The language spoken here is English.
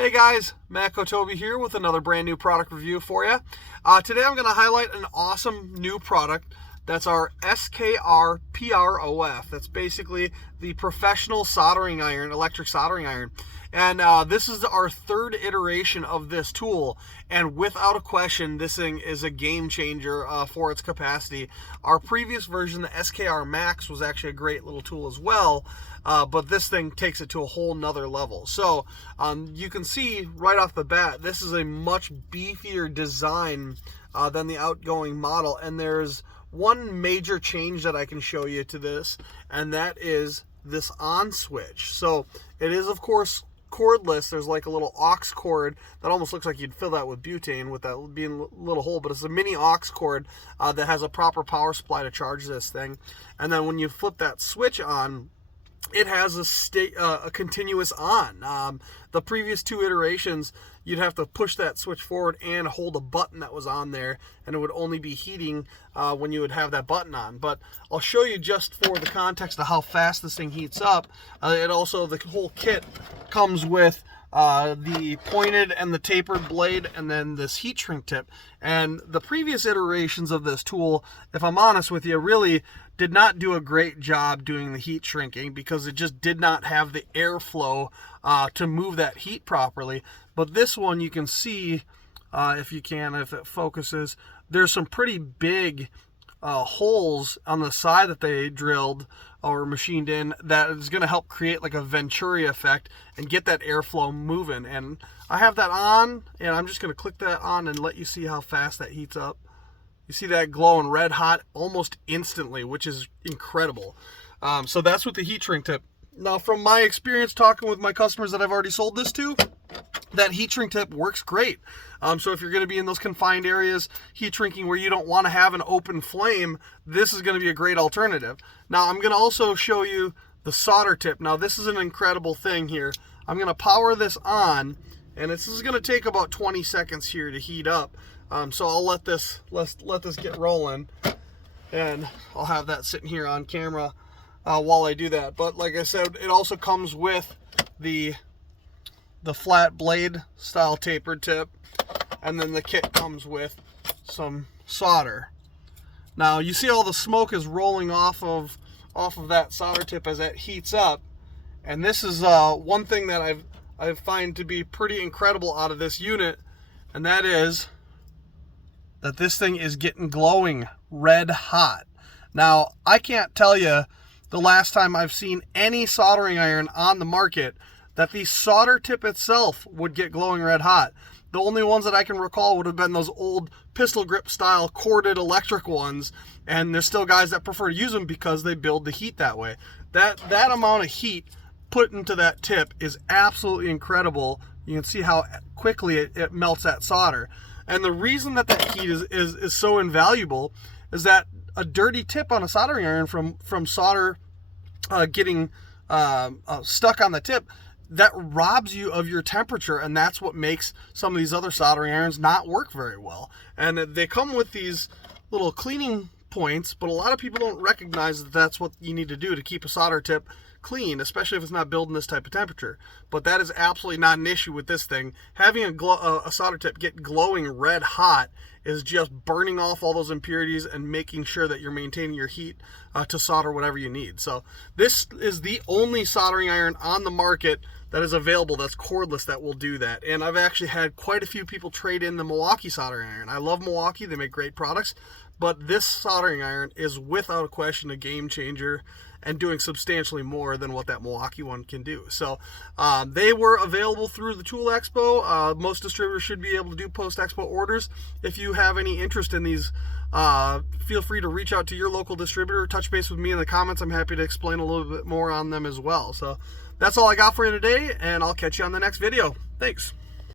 Hey guys, Matco Toby here with another brand new product review for you. Today I'm going to highlight an awesome new product. That's our SKRPROF. That's basically the professional soldering iron, electric soldering iron. And this is our third iteration of this tool. And without a question, this thing is a game changer for its capacity. Our previous version, the SKR Max, was actually a great little tool as well. But this thing takes it to a whole nother level. So you can see right off the bat, this is a much beefier design than the outgoing model. And there's one major change that I can show you to this, and that is this on switch. So it is, of course, cordless. There's like a little aux cord that almost looks like you'd fill that with butane with that being a little hole, but it's a mini aux cord that has a proper power supply to charge this thing. And then when you flip that switch on, it has a continuous on. The previous two iterations, you'd have to push that switch forward and hold a button that was on there, and it would only be heating when you would have that button on. But I'll show you just for the context of how fast this thing heats up. It also, the whole kit comes with the pointed and the tapered blade, and then this heat shrink tip. And the previous iterations of this tool, if I'm honest with you, really did not do a great job doing the heat shrinking because it just did not have the airflow to move that heat properly. But this one, you can see, if it focuses, there's some pretty big holes on the side that they drilled or machined in that is going to help create like a Venturi effect and get that airflow moving. And I have that on, and I'm just going to click that on and let you see how fast that heats up. You see that glowing red hot almost instantly, which is incredible. So that's with the heat shrink tip. Now, from my experience talking with my customers that I've already sold this to, that heat shrink tip works great. So if you're going to be in those confined areas, heat shrinking where you don't want to have an open flame, this is going to be a great alternative. Now, I'm going to also show you the solder tip. Now, this is an incredible thing here. I'm going to power this on, and this is going to take about 20 seconds here to heat up. So I'll let this get rolling, and I'll have that sitting here on camera while I do that. But like I said, it also comes with the flat blade style tapered tip, and then the kit comes with some solder. Now you see all the smoke is rolling off of that solder tip as that heats up, and this is one thing that I find to be pretty incredible out of this unit, and that is that this thing is getting glowing red hot. Now, I can't tell you the last time I've seen any soldering iron on the market that the solder tip itself would get glowing red hot. The only ones that I can recall would have been those old pistol grip style corded electric ones, and there's still guys that prefer to use them because they build the heat that way. That amount of heat put into that tip is absolutely incredible. You can see how quickly it melts that solder. And the reason that heat is so invaluable is that a dirty tip on a soldering iron from solder getting stuck on the tip, that robs you of your temperature, and that's what makes some of these other soldering irons not work very well. And they come with these little cleaning points, but a lot of people don't recognize that that's what you need to do to keep a solder tip clean, especially if it's not building this type of temperature. But that is absolutely not an issue with this thing. Having a solder tip get glowing red hot is just burning off all those impurities and making sure that you're maintaining your heat to solder whatever you need. So this is the only soldering iron on the market that is available that's cordless that will do that. And I've actually had quite a few people trade in the Milwaukee soldering iron. I love Milwaukee, they make great products, but this soldering iron is without a question a game changer and doing substantially more than what that Milwaukee one can do. So they were available through the Tool Expo. Most distributors should be able to do post-expo orders. If you have any interest in these, feel free to reach out to your local distributor, touch base with me in the comments. I'm happy to explain a little bit more on them as well. So that's all I got for you today, and I'll catch you on the next video. Thanks.